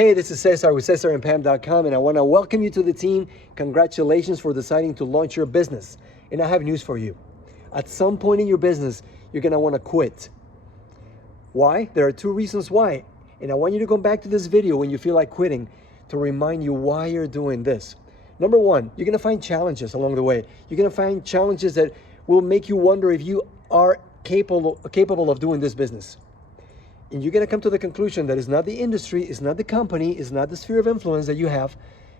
Hey, this is Cesar with cesarandpam.com, and I want to welcome you to the team. Congratulations for deciding to launch your business. And I have news for you. At some point in your business, you're going to want to quit. Why? There are two reasons why. And I want you to go back to this video when you feel like quitting to remind you why you're doing this. Number one, you're going to find challenges along the way. You're going to find challenges that will make you wonder if you are capable of doing this business. And you're going to come to the conclusion that it's not the industry, it's not the company, it's not the sphere of influence that you have.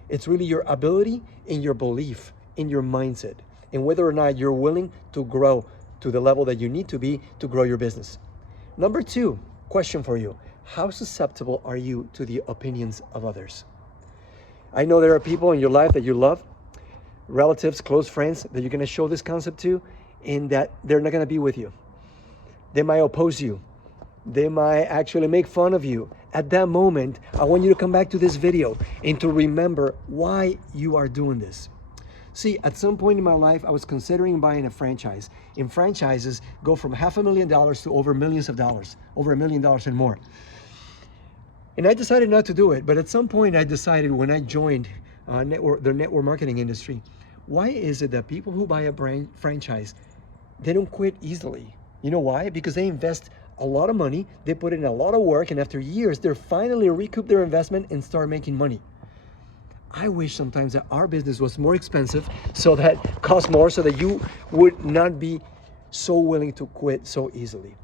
It's really your ability and your belief in your mindset and whether or not you're willing to grow to the level that you need to be to grow your business. Number two, question for you. How susceptible are you to the opinions of others? I know there are people in your life that you love, relatives, close friends that you're going to show this concept to, and that they're not going to be with you. They might oppose you. They might actually make fun of you. At that moment, I want you to come back to this video and to remember why you are doing this. See, at some point in my life, I was considering buying a franchise. And franchises go from $500,000 to over millions of dollars, over $1 million and more. And I decided not to do it. But at some point, I decided when I joined the network marketing industry, why is it that people who buy a franchise, they don't quit easily? You know why? Because they invest a lot of money, they put in a lot of work, and after years, they're finally recoup their investment and start making money. I wish sometimes that our business was more expensive, so that cost more, so that you would not be so willing to quit so easily.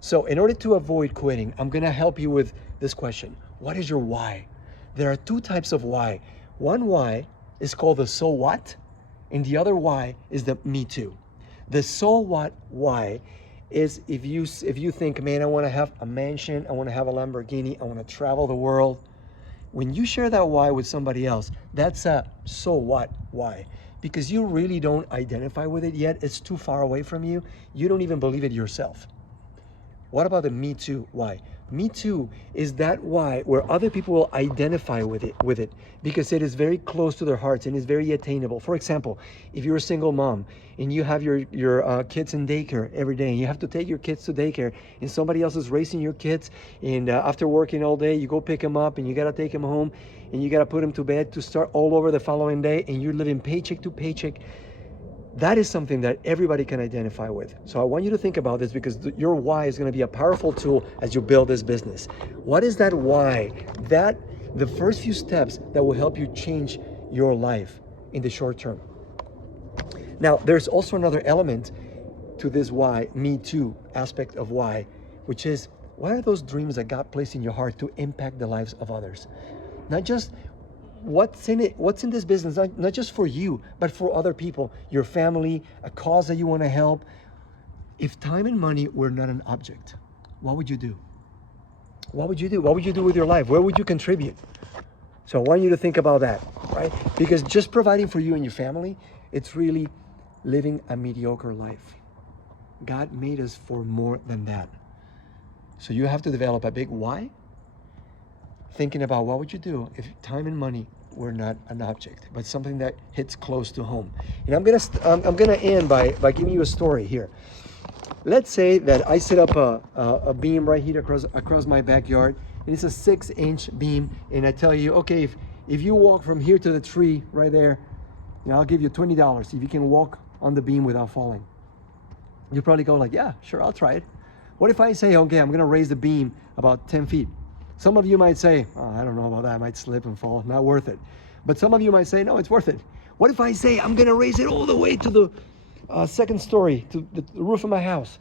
So in order to avoid quitting, I'm gonna help you with this question. What is your why? There are two types of why. One why is called the so what, and the other why is the me too. The so what why is if you think, man, I want to have a mansion, I want to have a Lamborghini, I want to travel the world. When you share that why with somebody else, that's a so what why, because you really don't identify with it yet. It's too far away from you. You don't even believe it yourself. What about the me too why? Me too is that why where other people will identify with it because it is very close to their hearts and is very attainable. For example, if you're a single mom and you have your kids in daycare every day and you have to take your kids to daycare and somebody else is raising your kids, and after working all day you go pick them up and you got to take them home and you got to put them to bed to start all over the following day, and you're living paycheck to paycheck. That is something that everybody can identify with. So I want you to think about this, because your why is going to be a powerful tool as you build this business. What is that why? The first few steps that will help you change your life in the short term. Now, there's also another element to this why, me too aspect of why, which is, what are those dreams that God placed in your heart to impact the lives of others? Not just what's in this business, not just for you, but for other people, your family, a cause that you want to help. If time and money were not an object, what would you do? What would you do? What would you do with your life? Where would you contribute? So I want you to think about that, right? Because just providing for you and your family, it's really living a mediocre life. God made us for more than that. So you have to develop a big why, thinking about what would you do if time and money were not an object, but something that hits close to home. And I'm gonna end by giving you a story here. Let's say that I set up a beam right here across my backyard, and it's a 6-inch beam, and I tell you, okay, if you walk from here to the tree right there, I'll give you $20 if you can walk on the beam without falling. You probably go like, yeah, sure, I'll try it. What if I say, okay, I'm gonna raise the beam about 10 feet? Some of you might say, oh, I don't know about that, I might slip and fall, not worth it. But some of you might say, no, it's worth it. What if I say, I'm gonna raise it all the way to the second story, to the roof of my house?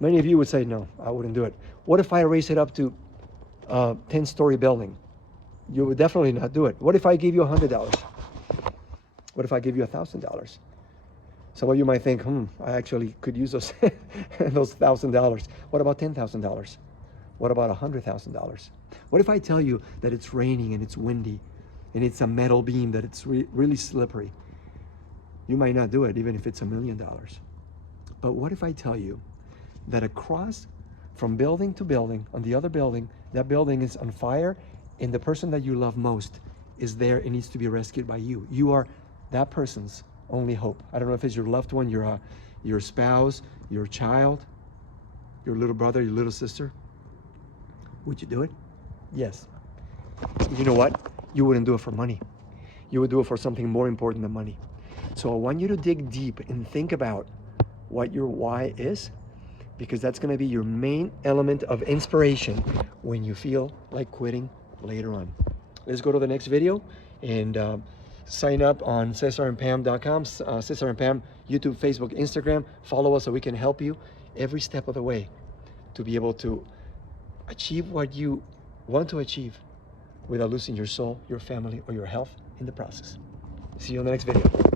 Many of you would say, no, I wouldn't do it. What if I raise it up to a 10-story building? You would definitely not do it. What if I give you $100? What if I give you $1,000? Some of you might think, I actually could use those those $1,000. What about $10,000? What about $100,000? What if I tell you that it's raining and it's windy and it's a metal beam, that it's really slippery? You might not do it even if it's $1 million. But what if I tell you that across from building to building, on the other building, that building is on fire and the person that you love most is there and needs to be rescued by you? You are that person's only hope. I don't know if it's your loved one, your spouse, your child, your little brother, your little sister. Would you do it? Yes. you know what? You wouldn't do it for money. You would do it for something more important than money. So I want you to dig deep and think about what your why is, because that's going to be your main element of inspiration when you feel like quitting later on. Let's go to the next video and sign up on cesarandpam.com, Cesar and Pam, YouTube, Facebook, Instagram. Follow us so we can help you every step of the way to be able to achieve what you want to achieve without losing your soul, your family, or your health in the process. See you on the next video.